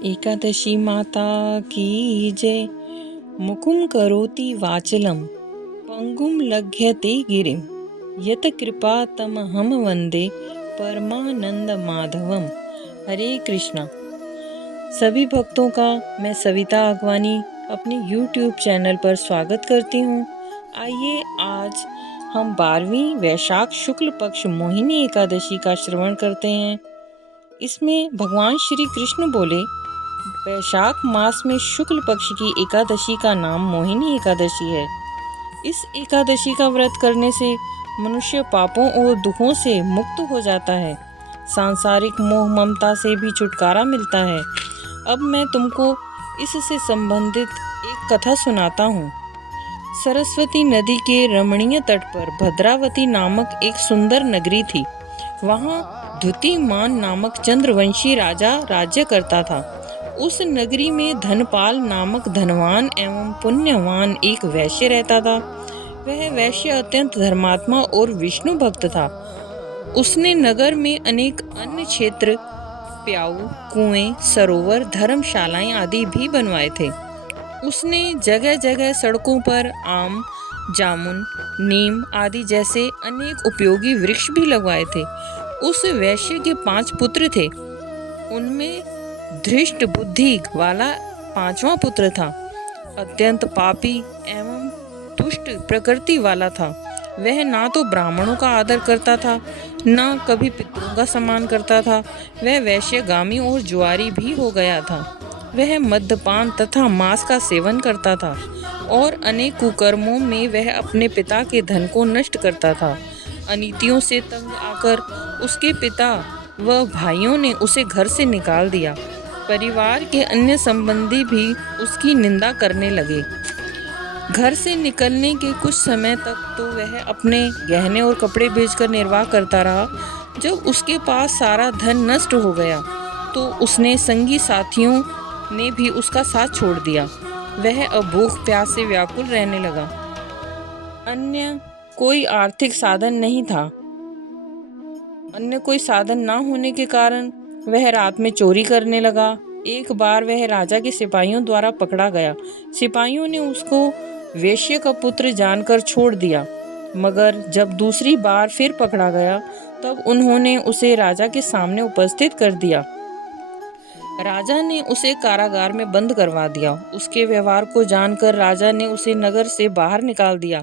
एकादशी माता की जय। मुकुं करोति वाचलं पंगुं लघ्यते गिरिं यत कृपा तमहं वंदे परमानंद माधवम। हरे कृष्णा। सभी भक्तों का मैं सविता अगवानी अपने YouTube चैनल पर स्वागत करती हूँ। आइए आज हम 12वीं वैशाख शुक्ल पक्ष मोहिनी एकादशी का श्रवण करते हैं। इसमें भगवान श्री कृष्ण बोले, वैशाख मास में शुक्ल पक्ष की एकादशी का नाम मोहिनी एकादशी है। इस एकादशी का व्रत करने से मनुष्य पापों और दुखों से मुक्त हो जाता है, सांसारिक मोह ममता से भी छुटकारा मिलता है। अब मैं तुमको इससे संबंधित एक कथा सुनाता हूँ। सरस्वती नदी के रमणीय तट पर भद्रावती नामक एक सुंदर नगरी थी। वहाँ द्युतिमान नामक चंद्रवंशी राजा राज्य करता था। उस नगरी में धनपाल नामक धनवान एवं पुण्यवान एक वैश्य रहता था। वह वैश्य अत्यंत धर्मात्मा और विष्णु भक्त था। उसने नगर में अनेक अन्य क्षेत्र, प्याऊ, कुएं, सरोवर, धर्मशालाएं आदि भी बनवाए थे। उसने जगह जगह सड़कों पर आम, जामुन, नीम आदि जैसे अनेक उपयोगी वृक्ष भी लगवाए थे। उस वैश्य के 5 पुत्र थे। उनमें धृष्ट बुद्धि वाला 5वां पुत्र था। अत्यंत पापी एवं दुष्ट प्रकृति वाला था। वह ना तो ब्राह्मणों का आदर करता था, ना कभी पितरों का सम्मान करता था। वह वैश्यगामी और जुआरी भी हो गया था। वह मद्यपान तथा मांस का सेवन करता था और अनेक कुकर्मों में वह अपने पिता के धन को नष्ट करता था। अनीतियों से तंग आकर उसके पिता व भाइयों ने उसे घर से निकाल दिया। परिवार के अन्य संबंधी भी उसकी निंदा करने लगे। घर से निकलने के कुछ समय तक तो वह अपने गहने और कपड़े बेचकर निर्वाह करता रहा। जब उसके पास सारा धन नष्ट हो गया तो उसने संगी साथियों ने भी उसका साथ छोड़ दिया। वह अब भूख प्यास से व्याकुल रहने लगा। अन्य कोई आर्थिक साधन नहीं था। अन्य कोई साधन ना होने के कारण वह रात में चोरी करने लगा। एक बार वह राजा के सिपाहियों द्वारा पकड़ा गया। सिपाहियों ने उसको वैश्य का पुत्र जानकर छोड़ दिया, मगर जब दूसरी बार फिर पकड़ा गया तब उन्होंने उसे राजा के सामने उपस्थित कर दिया। राजा ने उसे कारागार में बंद करवा दिया। उसके व्यवहार को जानकर राजा ने उसे नगर से बाहर निकाल दिया।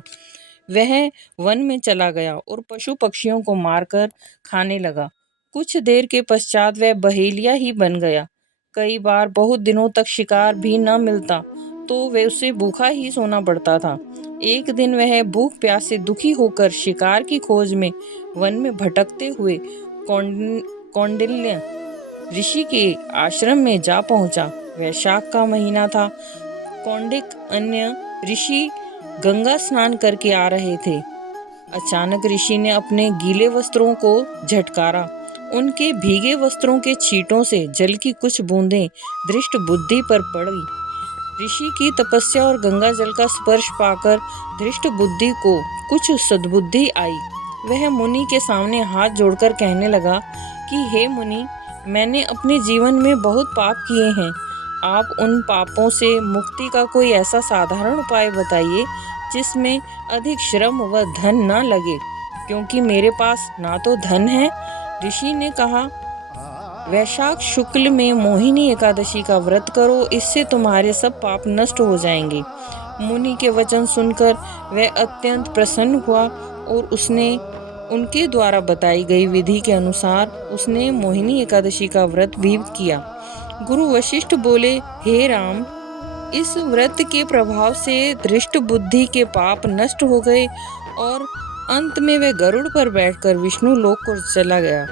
वह वन में चला गया और पशु पक्षियों को मारकर खाने लगा। कुछ देर के पश्चात वह बहेलिया ही बन गया। कई बार बहुत दिनों तक शिकार भी न मिलता तो वह उसे भूखा ही सोना पड़ता था। एक दिन वह भूख प्यास से दुखी होकर शिकार की खोज में वन में भटकते हुए कौंडिल्य ऋषि के आश्रम में जा पहुंचा। वैशाख का महीना था। कौंडिक अन्य ऋषि गंगा स्नान करके आ रहे थे। अचानक ऋषि ने अपने गीले वस्त्रों को झटकारा। उनके भीगे वस्त्रों के छींटों से जल की कुछ बूंदें दृष्ट बुद्धि पर पड़ी। ऋषि की तपस्या और गंगा जल का स्पर्श पाकर दृष्ट बुद्धि को कुछ सद्बुद्धि आई। वह मुनि के सामने हाथ जोड़कर कहने लगा कि हे मुनि, मैंने अपने जीवन में बहुत पाप किए हैं। आप उन पापों से मुक्ति का कोई ऐसा साधारण उपाय बताइए जिसमें अधिक श्रम व धन न लगे, क्योंकि मेरे पास ना तो धन है। ऋषि ने कहा, वैशाख शुक्ल में मोहिनी एकादशी का व्रत करो, इससे तुम्हारे सब पाप नष्ट हो जाएंगे। मुनि के वचन सुनकर वह अत्यंत प्रसन्न हुआ और उसने उनके द्वारा बताई गई विधि के अनुसार उसने मोहिनी एकादशी का व्रत भी किया। गुरु वशिष्ठ बोले, हे राम, इस व्रत के प्रभाव से दृष्ट बुद्धि के पाप नष्ट हो गए और अंत में वह गरुड़ पर बैठकर विष्णु लोक को चला गया।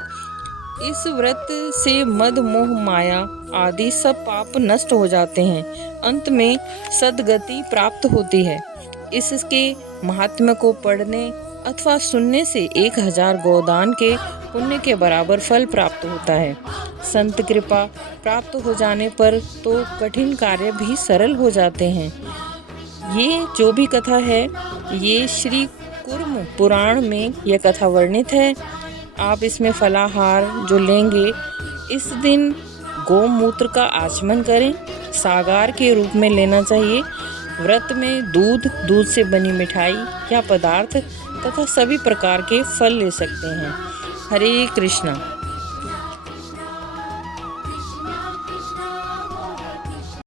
इस व्रत से मद मोह माया आदि सब पाप नष्ट हो जाते हैं। अंत में सद्गति प्राप्त होती है। इसके महात्म्य को पढ़ने अथवा सुनने से 1000 गोदान के पुण्य के बराबर फल प्राप्त होता है। संत कृपा प्राप्त हो जाने पर तो कठिन कार्य भी सरल हो जाते हैं। ये जो भी कथा है, ये श्री कूर्म पुराण में यह कथा वर्णित है। आप इसमें फलाहार जो लेंगे, इस दिन गौमूत्र का आचमन करें। सागार के रूप में लेना चाहिए। व्रत में दूध से बनी मिठाई या पदार्थ तथा सभी प्रकार के फल ले सकते हैं। हरे कृष्णा।